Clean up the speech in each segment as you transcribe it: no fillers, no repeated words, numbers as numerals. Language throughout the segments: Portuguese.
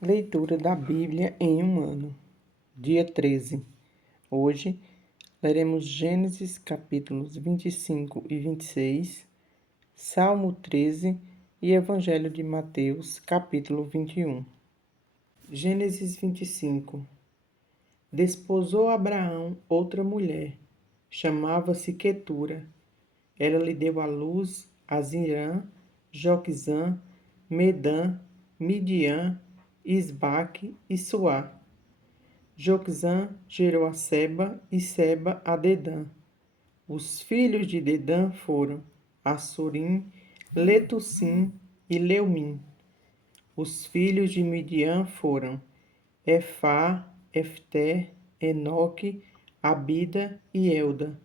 Leitura da Bíblia em um ano. Dia 13. Hoje leremos Gênesis capítulos 25 e 26, Salmo 13 e Evangelho de Mateus capítulo 21. Gênesis 25. Desposou Abraão outra mulher, chamava-se Quetura. Ela lhe deu à luz a Zirã, Joquizã, Medã, Midian, Isbaque e Suá. Joquizã gerou a Seba e Seba a Dedã. Os filhos de Dedã foram Assurim, Letussim e Leumim. Os filhos de Midian foram Efá, Efté, Enoque, Abida e Elda.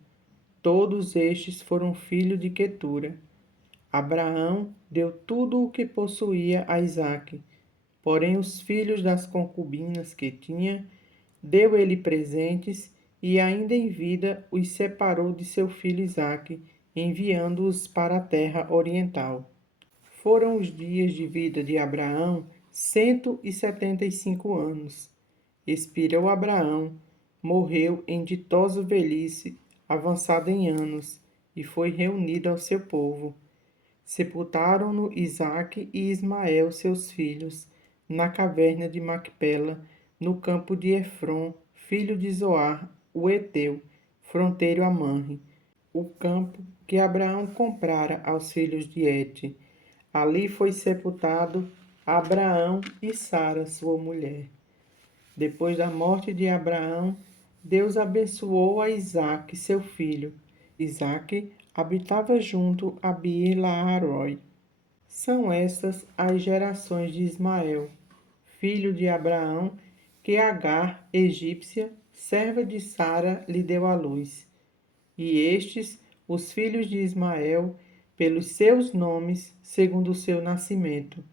Todos estes foram filhos de Quetura. Abraão deu tudo o que possuía a Isaque, porém os filhos das concubinas que tinha, deu ele presentes e ainda em vida os separou de seu filho Isaque, enviando-os para a terra oriental. Foram os dias de vida de Abraão 175 anos. Expirou Abraão, morreu em ditosa velhice, avançado em anos, e foi reunido ao seu povo. Sepultaram-no Isaque e Ismael, seus filhos, na caverna de Macpela, no campo de Efron, filho de Zoar, o Heteu, fronteiro a Manre, o campo que Abraão comprara aos filhos de Et. Ali foi sepultado Abraão e Sara, sua mulher. Depois da morte de Abraão, Deus abençoou a Isaque, seu filho. Isaque habitava junto a Beer-Lahai-roi. São estas as gerações de Ismael, filho de Abraão, que Agar, egípcia, serva de Sara, lhe deu à luz. E estes, os filhos de Ismael, pelos seus nomes, segundo o seu nascimento.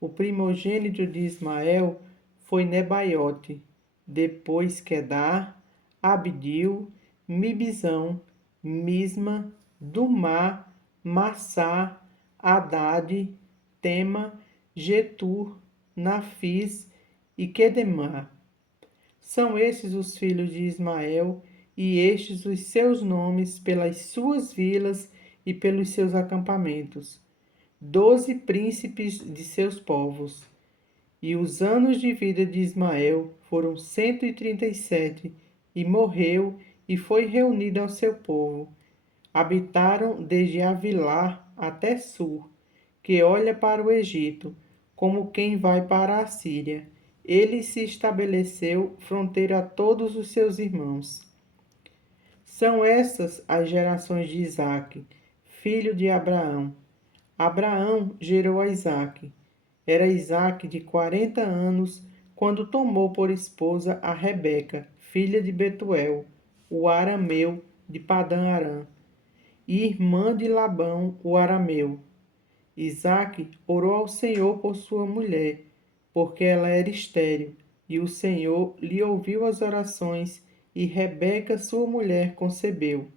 O primogênito de Ismael foi Nebaiote, depois Quedar, Abdil, Mibizão, Misma, Dumá, Massá, Haddad, Tema, Getur, Nafis e Quedemá. São esses os filhos de Ismael, e estes os seus nomes pelas suas vilas e pelos seus acampamentos. 12 príncipes de seus povos. E os anos de vida de Ismael foram 137, e morreu e foi reunido ao seu povo. Habitaram desde Avilá até Sur, que olha para o Egito, como quem vai para a Síria. Ele se estabeleceu fronteira a todos os seus irmãos. São essas as gerações de Isaque, filho de Abraão. Abraão gerou a Isaque. Era Isaque de 40 anos quando tomou por esposa a Rebeca, filha de Betuel, o arameu de Padã-Arã, e irmã de Labão, o arameu. Isaque orou ao Senhor por sua mulher, porque ela era estéril, e o Senhor lhe ouviu as orações, e Rebeca, sua mulher, concebeu.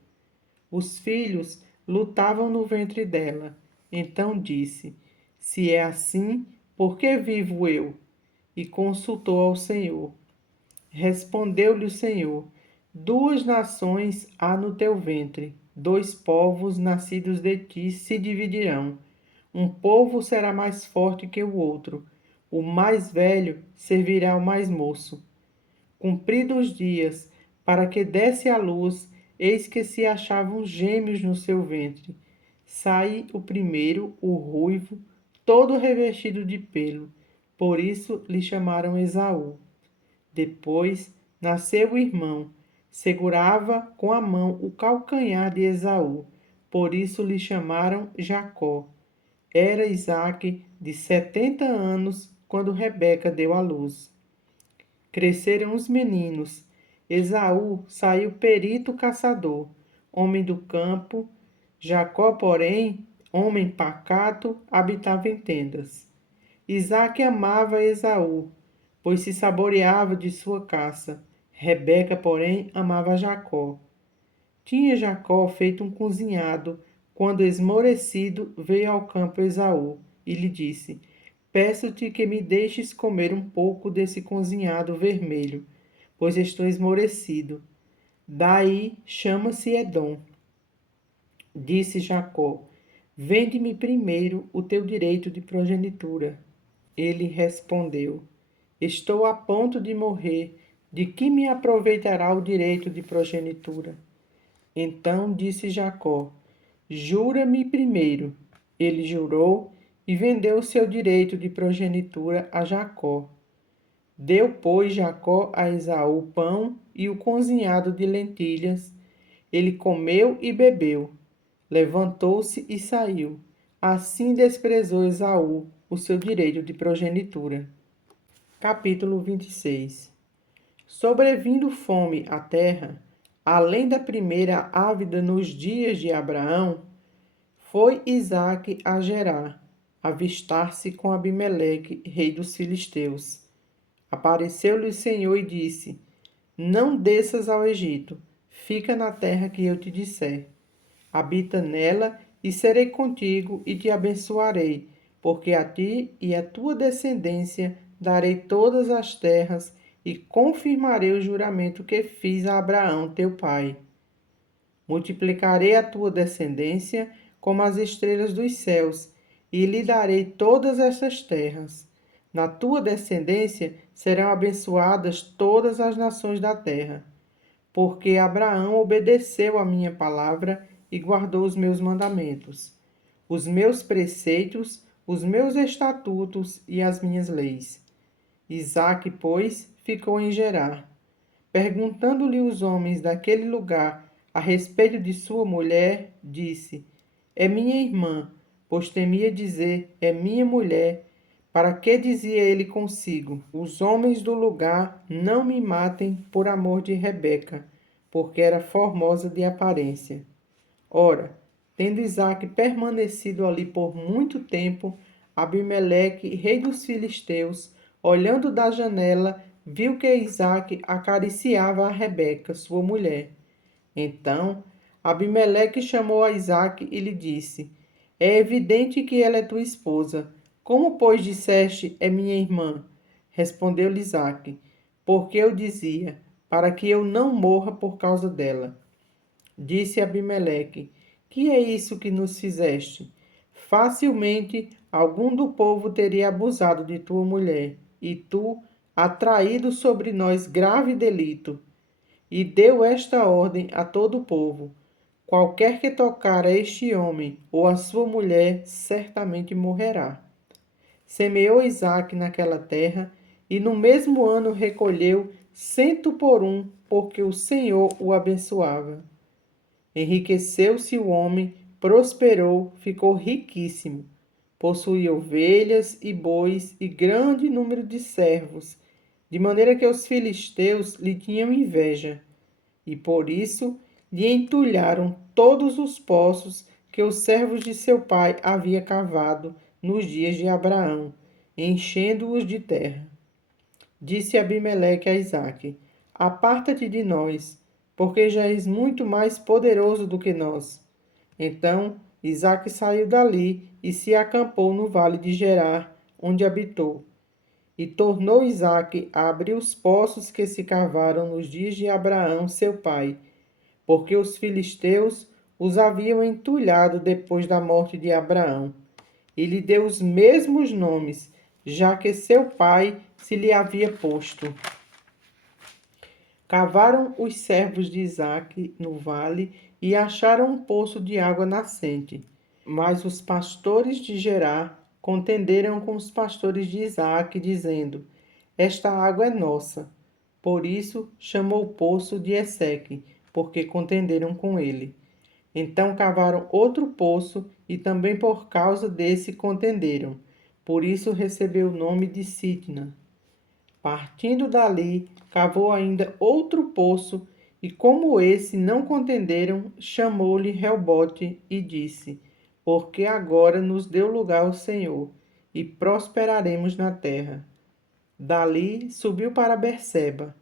Os filhos lutavam no ventre dela. Então disse: Se é assim, por que vivo eu? E consultou ao Senhor. Respondeu-lhe o Senhor: 2 nações há no teu ventre, 2 povos nascidos de ti se dividirão. Um povo será mais forte que o outro. O mais velho servirá ao mais moço. Cumpridos os dias, para que desse à luz, eis que se achavam gêmeos no seu ventre. Sai o primeiro, o ruivo, todo revestido de pelo. Por isso lhe chamaram Esaú. Depois nasceu o irmão. Segurava com a mão o calcanhar de Esaú. Por isso lhe chamaram Jacó. Era Isaque de 70 anos quando Rebeca deu à luz. Cresceram os meninos. Esaú saiu perito caçador, homem do campo. Jacó, porém, homem pacato, habitava em tendas. Isaque amava Esaú, pois se saboreava de sua caça. Rebeca, porém, amava Jacó. Tinha Jacó feito um cozinhado, quando esmorecido veio ao campo Esaú, e lhe disse: peço-te que me deixes comer um pouco desse cozinhado vermelho, pois estou esmorecido. Daí chama-se Edom. Disse Jacó: Vende-me primeiro o teu direito de progenitura. Ele respondeu: Estou a ponto de morrer. De que me aproveitará o direito de progenitura? Então disse Jacó: Jura-me primeiro. Ele jurou e vendeu o seu direito de progenitura a Jacó. Deu, pois, Jacó a Esaú pão e o cozinhado de lentilhas. Ele comeu e bebeu. Levantou-se e saiu. Assim desprezou Esaú o seu direito de progenitura. Capítulo 26. Sobrevindo fome à terra, além da primeira ávida nos dias de Abraão, foi Isaque a Gerar, avistar-se com Abimeleque, rei dos filisteus. Apareceu-lhe o Senhor e disse: Não desças ao Egito, fica na terra que eu te disser. Habita nela e serei contigo e te abençoarei, porque a ti e à tua descendência darei todas as terras e confirmarei o juramento que fiz a Abraão teu pai. Multiplicarei a tua descendência como as estrelas dos céus, e lhe darei todas estas terras. Na tua descendência serão abençoadas todas as nações da terra, porque Abraão obedeceu a minha palavra e guardou os meus mandamentos, os meus preceitos, os meus estatutos e as minhas leis. Isaque, pois, ficou em Gerar. Perguntando-lhe os homens daquele lugar a respeito de sua mulher, disse: É minha irmã, pois temia dizer: É minha mulher. Para que dizia ele consigo: Os homens do lugar não me matem por amor de Rebeca, porque era formosa de aparência. Ora, tendo Isaque permanecido ali por muito tempo, Abimeleque, rei dos filisteus, olhando da janela, viu que Isaque acariciava a Rebeca, sua mulher. Então, Abimeleque chamou a Isaque e lhe disse: É evidente que ela é tua esposa. Como, pois, disseste, é minha irmã? Respondeu-lhe Isaque: Porque eu dizia, para que eu não morra por causa dela. Disse Abimeleque: Que é isso que nos fizeste? Facilmente algum do povo teria abusado de tua mulher, e tu, atraído sobre nós grave delito. E deu esta ordem a todo o povo: Qualquer que tocar a este homem ou a sua mulher, certamente morrerá. Semeou Isaque naquela terra, e no mesmo ano recolheu 100 por 1, porque o Senhor o abençoava. Enriqueceu-se o homem, prosperou, ficou riquíssimo. Possuía ovelhas e bois e grande número de servos, de maneira que os filisteus lhe tinham inveja, e por isso lhe entulharam todos os poços que os servos de seu pai havia cavado nos dias de Abraão, enchendo-os de terra. Disse Abimeleque a Isaque: Aparta-te de nós, porque já és muito mais poderoso do que nós. Então Isaque saiu dali e se acampou no vale de Gerar, onde habitou. E tornou Isaque a abrir os poços que se cavaram nos dias de Abraão, seu pai, porque os filisteus os haviam entulhado depois da morte de Abraão. E lhe deu os mesmos nomes, já que seu pai se lhe havia posto. Cavaram os servos de Isaque no vale e acharam um poço de água nascente. Mas os pastores de Gerar contenderam com os pastores de Isaque, dizendo: Esta água é nossa. Por isso chamou o poço de Eseque, porque contenderam com ele. Então cavaram outro poço e também por causa desse contenderam. Por isso recebeu o nome de Sitna. Partindo dali, cavou ainda outro poço, e como esse não contenderam, chamou-lhe Reobote e disse: Porque agora nos deu lugar o Senhor, e prosperaremos na terra. Dali subiu para Berseba.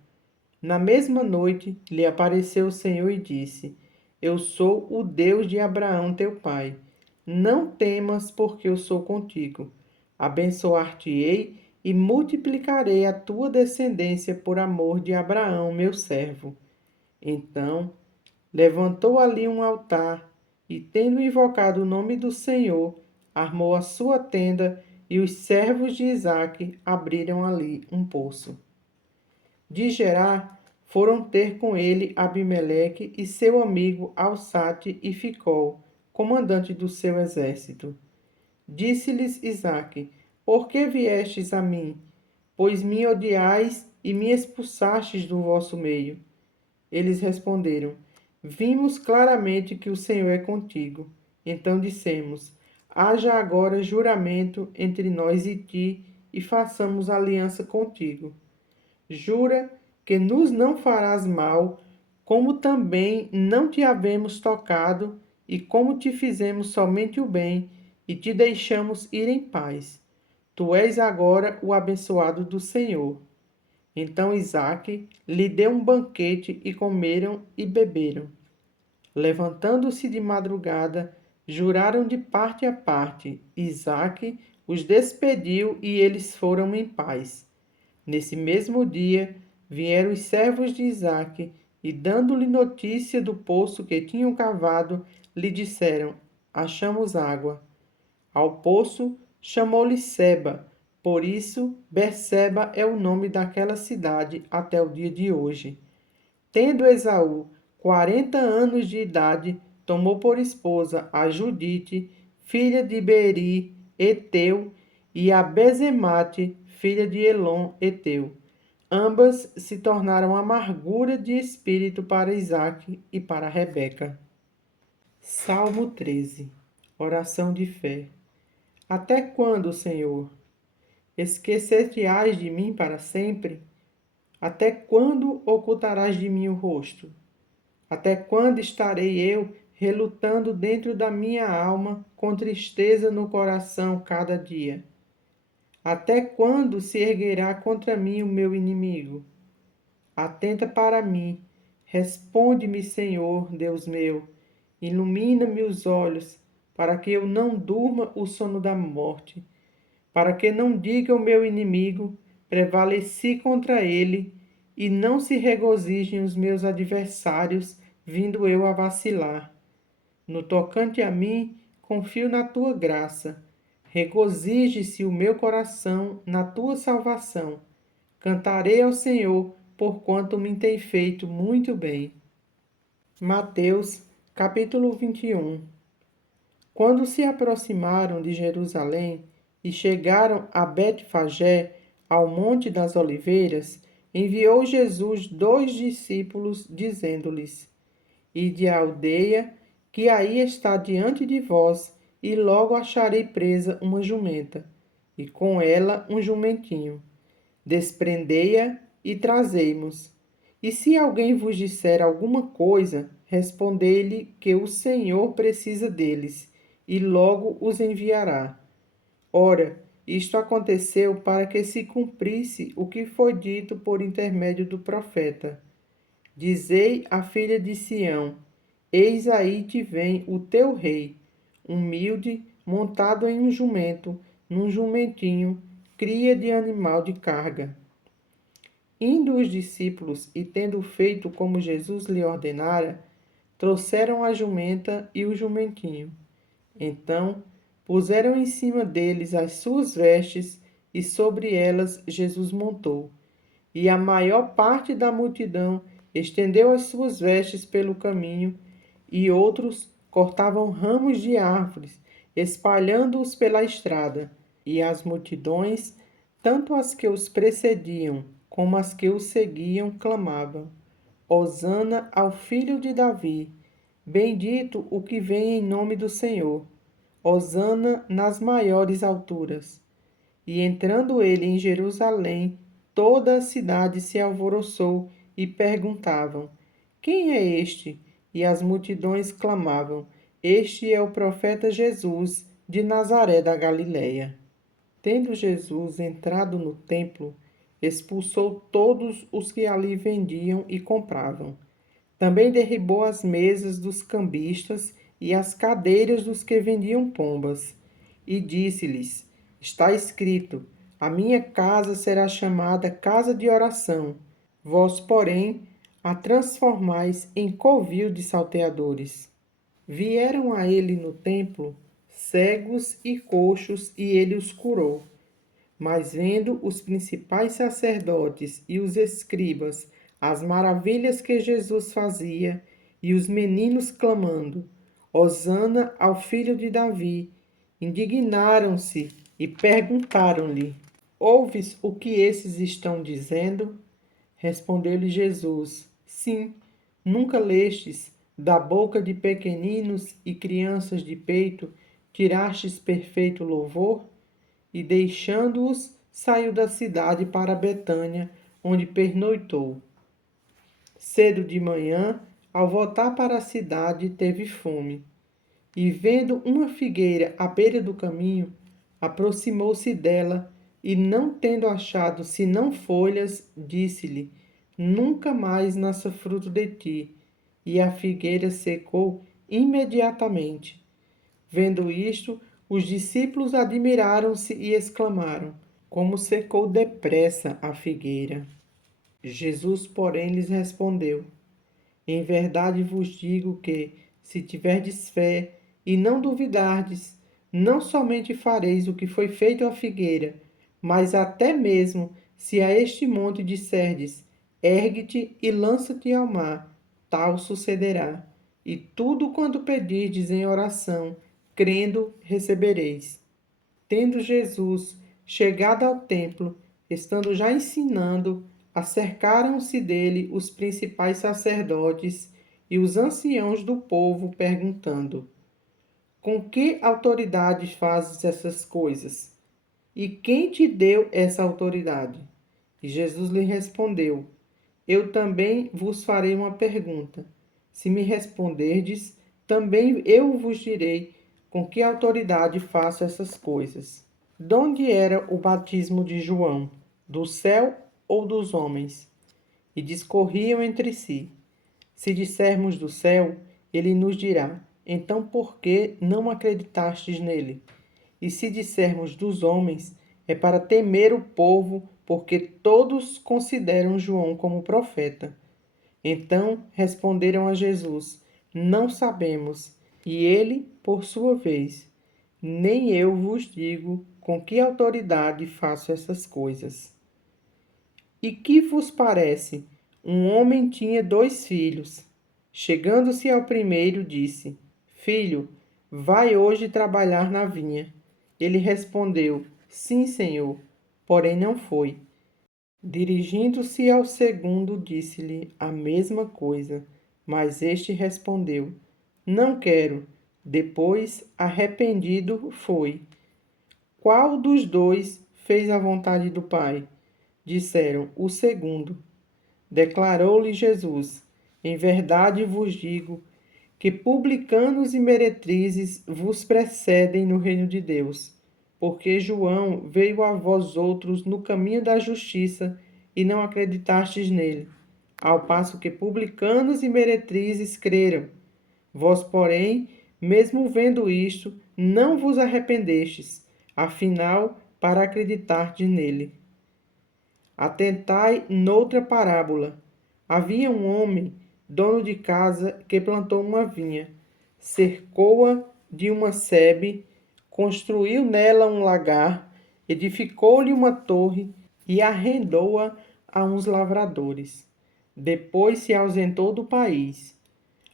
Na mesma noite lhe apareceu o Senhor e disse: Eu sou o Deus de Abraão teu pai. Não temas, porque eu sou contigo. Abençoar-te-ei e multiplicarei a tua descendência por amor de Abraão, meu servo. Então levantou ali um altar e, tendo invocado o nome do Senhor, armou a sua tenda e os servos de Isaque abriram ali um poço. De Gerar foram ter com ele Abimeleque e seu amigo Alçate e Ficol, comandante do seu exército. Disse-lhes Isaque: Por que viestes a mim? Pois me odiais e me expulsastes do vosso meio. Eles responderam: Vimos claramente que o Senhor é contigo. Então dissemos: Haja agora juramento entre nós e ti, e façamos aliança contigo. Jura que nos não farás mal, como também não te havemos tocado, e como te fizemos somente o bem, e te deixamos ir em paz. Tu és agora o abençoado do Senhor. Então Isaque lhe deu um banquete e comeram e beberam. Levantando-se de madrugada, juraram de parte a parte. Isaque os despediu e eles foram em paz. Nesse mesmo dia, vieram os servos de Isaque e, dando-lhe notícia do poço que tinham cavado, lhe disseram: Achamos água. Ao poço chamou-lhe Seba, por isso Berseba é o nome daquela cidade até o dia de hoje. Tendo Esaú 40 anos de idade, tomou por esposa a Judite, filha de Beeri, Eteu, e a Bezemate, filha de Elon, Eteu. Ambas se tornaram amargura de espírito para Isaque e para Rebeca. Salmo 13. Oração de fé. Até quando, Senhor? Esquecer-te-ás de mim para sempre? Até quando ocultarás de mim o rosto? Até quando estarei eu relutando dentro da minha alma, com tristeza no coração cada dia? Até quando se erguerá contra mim o meu inimigo? Atenta para mim, responde-me, Senhor, Deus meu, ilumina-me os olhos, para que eu não durma o sono da morte, para que não diga o meu inimigo, prevaleci contra ele, e não se regozijem os meus adversários, vindo eu a vacilar. No tocante a mim, confio na tua graça. Regozije-se o meu coração na tua salvação. Cantarei ao Senhor, porquanto me tem feito muito bem. Mateus, capítulo 21. Quando se aproximaram de Jerusalém e chegaram a Betfagé, ao Monte das Oliveiras, enviou Jesus 2 discípulos, dizendo-lhes: Ide à aldeia, que aí está diante de vós, e logo acharei presa uma jumenta, e com ela um jumentinho. Desprendei-a e trazei-mos. E se alguém vos disser alguma coisa, respondei-lhe que o Senhor precisa deles, e logo os enviará. Ora, isto aconteceu para que se cumprisse o que foi dito por intermédio do profeta. Dizei à filha de Sião: Eis aí te vem o teu rei, humilde, montado em um jumento, num jumentinho, cria de animal de carga. Indo os discípulos e tendo feito como Jesus lhe ordenara, trouxeram a jumenta e o jumentinho. Então puseram em cima deles as suas vestes, e sobre elas Jesus montou. E a maior parte da multidão estendeu as suas vestes pelo caminho, e outros cortavam ramos de árvores, espalhando-os pela estrada. E as multidões, tanto as que os precediam como as que os seguiam, clamavam: Hosana ao filho de Davi! Bendito o que vem em nome do Senhor! Hosana nas maiores alturas! E entrando ele em Jerusalém, toda a cidade se alvoroçou e perguntavam: Quem é este? E as multidões clamavam: Este é o profeta Jesus, de Nazaré da Galileia. Tendo Jesus entrado no templo, expulsou todos os que ali vendiam e compravam. Também derribou as mesas dos cambistas e as cadeiras dos que vendiam pombas, e disse-lhes: Está escrito: a minha casa será chamada casa de oração. Vós, porém, a transformais em covil de salteadores. Vieram a ele no templo cegos e coxos, e ele os curou. Mas vendo os principais sacerdotes e os escribas as maravilhas que Jesus fazia, e os meninos clamando: Hosana ao filho de Davi, indignaram-se e perguntaram-lhe: Ouves o que esses estão dizendo? Respondeu-lhe Jesus: Sim, nunca lestes da boca de pequeninos e crianças de peito tirastes perfeito louvor? E deixando-os, saiu da cidade para Betânia, onde pernoitou. Cedo de manhã, ao voltar para a cidade, teve fome. E vendo uma figueira à beira do caminho, aproximou-se dela, e não tendo achado senão folhas, disse-lhe: Nunca mais nasça fruto de ti. E a figueira secou imediatamente. Vendo isto, os discípulos admiraram-se e exclamaram: Como secou depressa a figueira! Jesus, porém, lhes respondeu: Em verdade vos digo que, se tiverdes fé e não duvidardes, não somente fareis o que foi feito à figueira, mas até mesmo se a este monte disserdes: Ergue-te e lança-te ao mar, tal sucederá. E tudo quanto pedirdes em oração, crendo, recebereis. Tendo Jesus chegado ao templo, estando já ensinando, acercaram-se dele os principais sacerdotes e os anciãos do povo, perguntando: Com que autoridade fazes essas coisas? E quem te deu essa autoridade? E Jesus lhe respondeu: Eu também vos farei uma pergunta. Se me responderdes, também eu vos direi com que autoridade faço essas coisas. Donde era o batismo de João? Do céu ou dos homens? E discorriam entre si. Se dissermos do céu, ele nos dirá: Então por que não acreditastes nele? E se dissermos dos homens, é para temer o povo, porque todos consideram João como profeta. Então responderam a Jesus: Não sabemos. E ele, por sua vez: Nem eu vos digo com que autoridade faço essas coisas. E que vos parece? Um homem tinha 2 filhos. Chegando-se ao primeiro, disse: Filho, vai hoje trabalhar na vinha. Ele respondeu: Sim, senhor. Porém não foi. Dirigindo-se ao segundo, disse-lhe a mesma coisa. Mas este respondeu: Não quero. Depois, arrependido, foi. Qual dos dois fez a vontade do Pai? Disseram: O segundo. Declarou-lhe Jesus: Em verdade vos digo que publicanos e meretrizes vos precedem no reino de Deus. Porque João veio a vós outros no caminho da justiça e não acreditastes nele, ao passo que publicanos e meretrizes creram. Vós, porém, mesmo vendo isto, não vos arrependestes, afinal, para acreditardes nele. Atentai noutra parábola. Havia um homem, dono de casa, que plantou uma vinha, cercou-a de uma sebe, construiu nela um lagar, edificou-lhe uma torre e arrendou-a a uns lavradores. Depois se ausentou do país.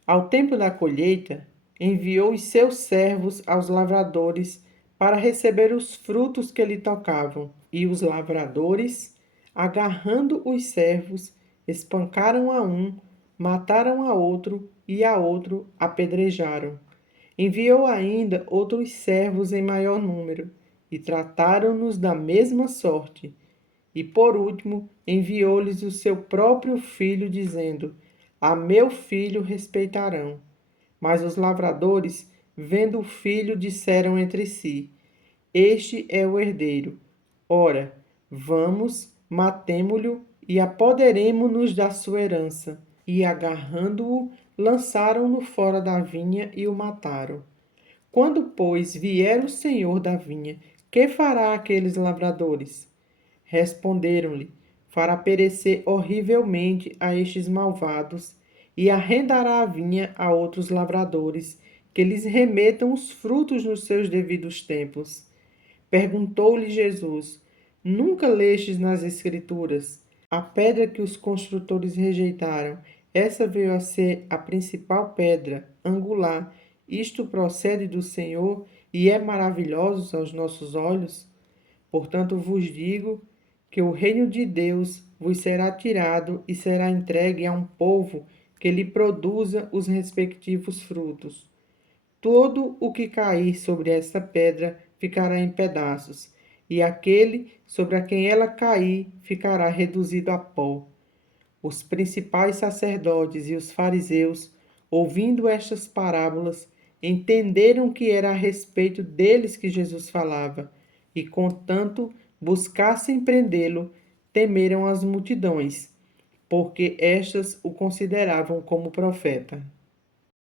Ao tempo da colheita, enviou os seus servos aos lavradores para receber os frutos que lhe tocavam. E os lavradores, agarrando os servos, espancaram a um, mataram a outro e a outro apedrejaram. Enviou ainda outros servos em maior número, e trataram-nos da mesma sorte. E por último, enviou-lhes o seu próprio filho, dizendo: A meu filho respeitarão. Mas os lavradores, vendo o filho, disseram entre si: Este é o herdeiro. Ora, vamos, matemo-lo e apoderemo-nos da sua herança. E agarrando-o, lançaram-no fora da vinha e o mataram. Quando, pois, vier o senhor da vinha, Que fará aqueles lavradores? Responderam-lhe: fará perecer horrivelmente a estes malvados e arrendará a vinha a outros lavradores, que lhes remetam os frutos nos seus devidos tempos. Perguntou-lhe Jesus: Nunca lestes nas Escrituras? A pedra que os construtores rejeitaram, essa veio a ser a principal pedra angular. Isto procede do Senhor e é maravilhoso aos nossos olhos. Portanto, vos digo que o reino de Deus vos será tirado e será entregue a um povo que lhe produza os respectivos frutos. Todo o que cair sobre esta pedra ficará em pedaços, e aquele sobre a quem ela cair ficará reduzido a pó. Os principais sacerdotes e os fariseus, ouvindo estas parábolas, entenderam que era a respeito deles que Jesus falava, e, contanto buscassem prendê-lo, temeram as multidões, porque estas o consideravam como profeta.